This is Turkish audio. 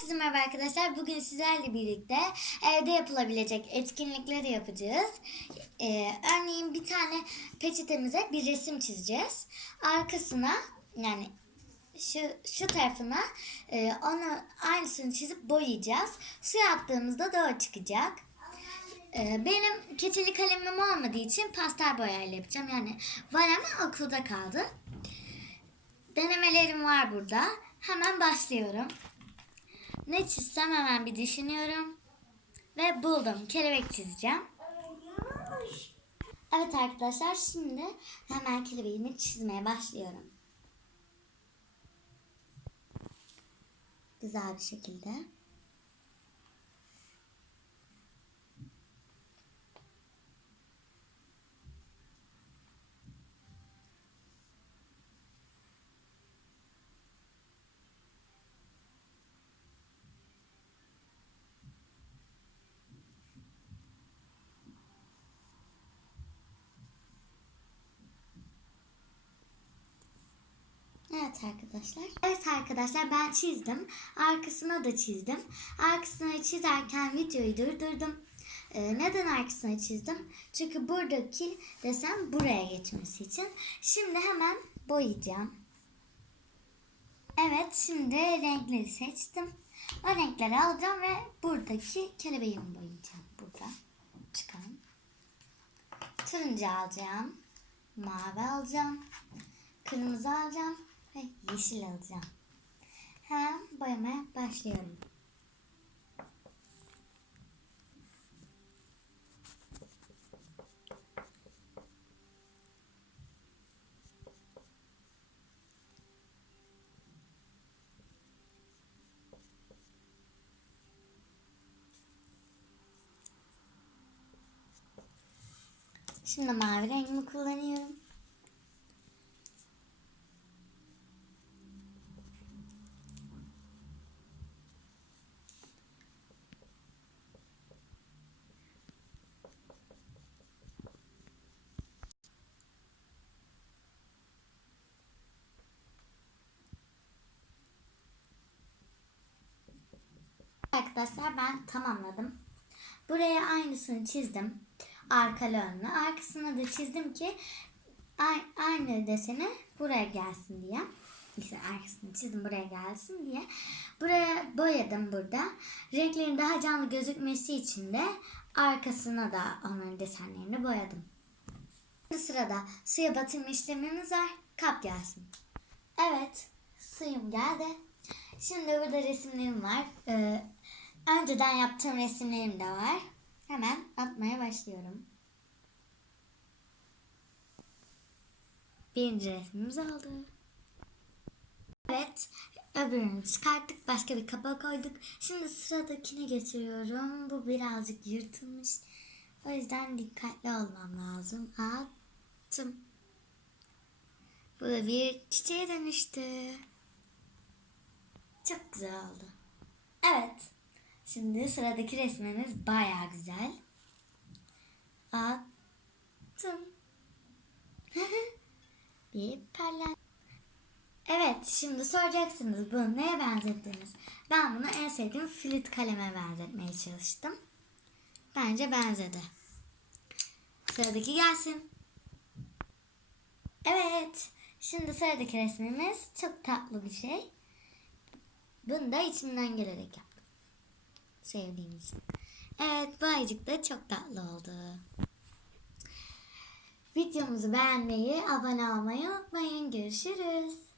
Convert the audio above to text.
Herkese merhaba arkadaşlar. Bugün sizlerle birlikte evde yapılabilecek etkinlikleri yapacağız. Ee, örneğin bir tane peçetemize bir resim çizeceğiz. Arkasına yani şu şu tarafına e, onu aynısını çizip boyayacağız. Suya attığımızda da o çıkacak. Ee, benim keçeli kalemim olmadığı için pastel boyayla yapacağım. Yani var ama okulda kaldı. Denemelerim var burada. Hemen başlıyorum. Ne çizsem hemen bir düşünüyorum. Ve buldum. Kelebek çizeceğim. Evet arkadaşlar şimdi hemen kelebeğimi çizmeye başlıyorum. Güzel bir şekilde. Evet arkadaşlar. Evet arkadaşlar ben çizdim. Arkasına da çizdim. Arkasına çizerken videoyu durdurdum. Ee, neden arkasına çizdim? Çünkü buradaki desen buraya geçmesi için. Şimdi hemen boyayacağım. Evet şimdi renkleri seçtim. O renkleri alacağım ve buradaki kelebeğimi boyayacağım. Burada çıkan. Turuncu alacağım. Mavi alacağım. Kırmızı alacağım ve yeşil alacağım. Hemen boyamaya başlıyorum. Şimdi mavi rengimi kullanıyorum. Arkadaşlar ben tamamladım. Buraya aynısını çizdim. Arkalı önlü. Arkasına da çizdim ki aynı deseni buraya gelsin diye. İşte arkasını çizdim buraya gelsin diye. Buraya boyadım burada. Renklerin daha canlı gözükmesi için de arkasına da onların desenlerini boyadım. Şimdi sırada suya batırma işlemimiz var. Kap gelsin. Evet, suyum geldi. Şimdi burada resimlerim var. Ee, önceden yaptığım resimlerim de var. Hemen atmaya başlıyorum. Birinci resmimiz oldu. Evet, öbürünü çıkarttık. Başka bir kaba koyduk. Şimdi sıradakine geçiyorum. Bu birazcık yırtılmış. O yüzden dikkatli olmam lazım. Attım. Bu da bir çiçeğe dönüştü. Çok güzel oldu. Evet. Şimdi sıradaki resmimiz baya güzel. Attım. bir perlen. Evet şimdi soracaksınız bunu neye benzettiniz? Ben bunu en sevdiğim flit kaleme benzetmeye çalıştım. Bence benzedi. Sıradaki gelsin. Evet. Şimdi sıradaki resmimiz çok tatlı bir şey. Bunu da içimden gelerek yaptım. Sevdiğim için. Evet bu ayıcık da çok tatlı oldu. Videomuzu beğenmeyi, abone olmayı unutmayın. Görüşürüz.